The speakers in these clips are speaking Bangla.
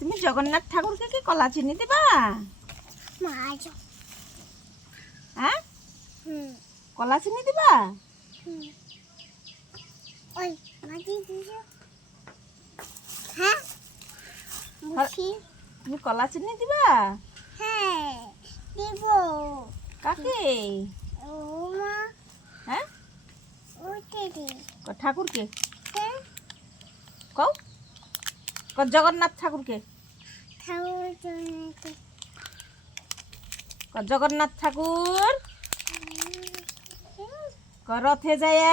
তুমি জগন্নাথ ঠাকুরকে কি কলা চিনি দিবা? হ্যাঁ, কলা চিনি দিবা? তুমি কলা চিনি দিবা? কাকে? হ্যাঁ, ঠাকুরকে কও, জগন্নাথ ঠাকুরকে। জগন্নাথ ঠাকুর রথে যায়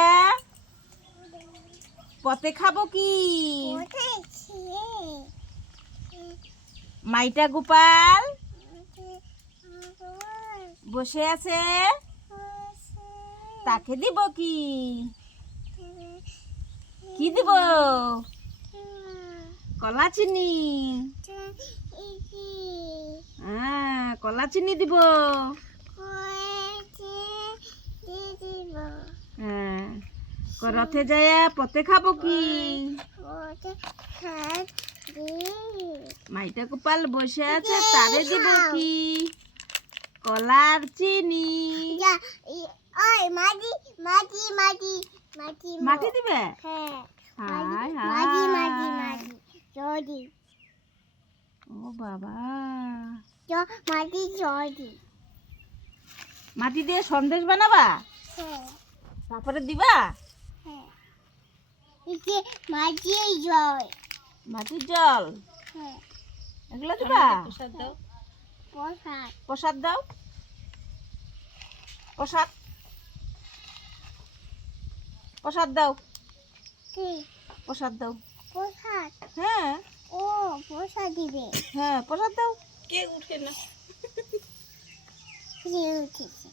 পথে খাবো কি? মাইটা গোপাল বসে আছে, তাকে দিব কি? কি দিব? কলা চিনি। হ্যাঁ, কলা চিনি দিব। হ্যাঁ, রথে যায় পথে খাবো কি? মাইটা গোপাল বসে আছে, তারে দিব কি? কলার চিনি। মাটি দিবে? ও বাবা, মাটি দিয়ে সন্দেশ বানাবা? তারপরে দিবা? মাটির জল এগুলো দিবা? প্রসাদ দাও, প্রসাদ প্রসাদ দাও, প্রসাদ দাও। হ্যাঁ, হ্যাঁ, প্রসাদ দাও। কে উঠে না?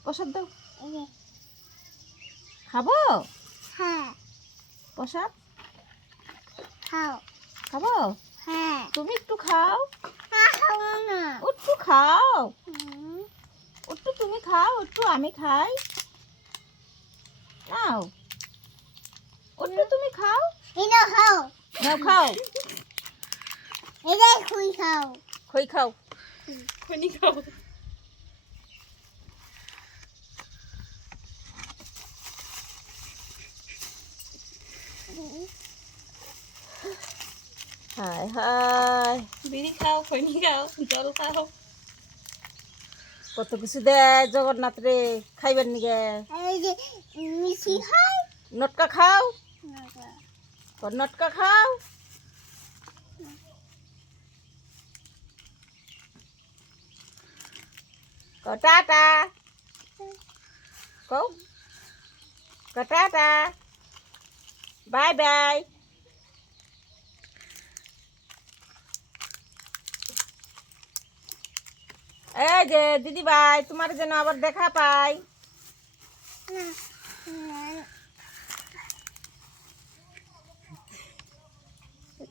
প্রসাদ দাও। খাবো? প্রসাদ খাবো? তুমি একটু খাও, একটু খাও, একটু তুমি খাও, একটু আমি খাই। নাও, একটু তুমি খাও। নাও, খাও। খই খাও, খনি খাও। হায় হায়, বিড়ি খাও, খনি খাও, জল খাও, কত কিছু দেয় জগন্নাথ রে খাইবার নিগে। নটকা খাও, নটকা খাও। টাটা কও, টাটা, বাই বাই। এই যে দিদি ভাই, তোমার যেন আবার দেখা পাই।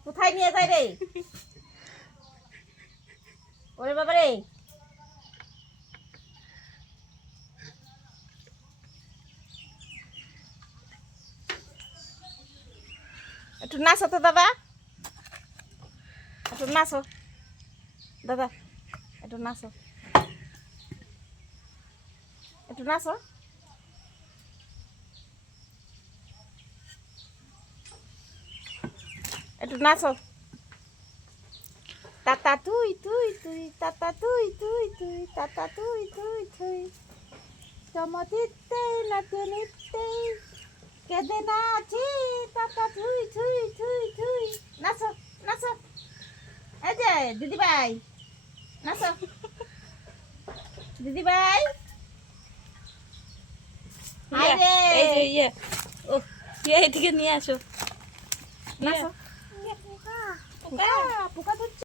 কোথায় নিয়ে যায় রে? ওরে বাবা রে, একটু নাচো তো দাদা, একটু নাচো দাদা, একটু নাচো, একটু নাচো। একটু নাচো। তাতা তুই তুই তুই, তাতা তুই তুই তুই, তাতা তুই তুই তুই, চমতিতে নাচে নিতে কেঁদে নাচি, তাতা তুই তুই তুই তুই। নাচো নাচো, এই যে দিদি ভাই নাচো, দিদি ভাই। এদিকে নিয়ে আসো, নাচো। পোকা ধরছে।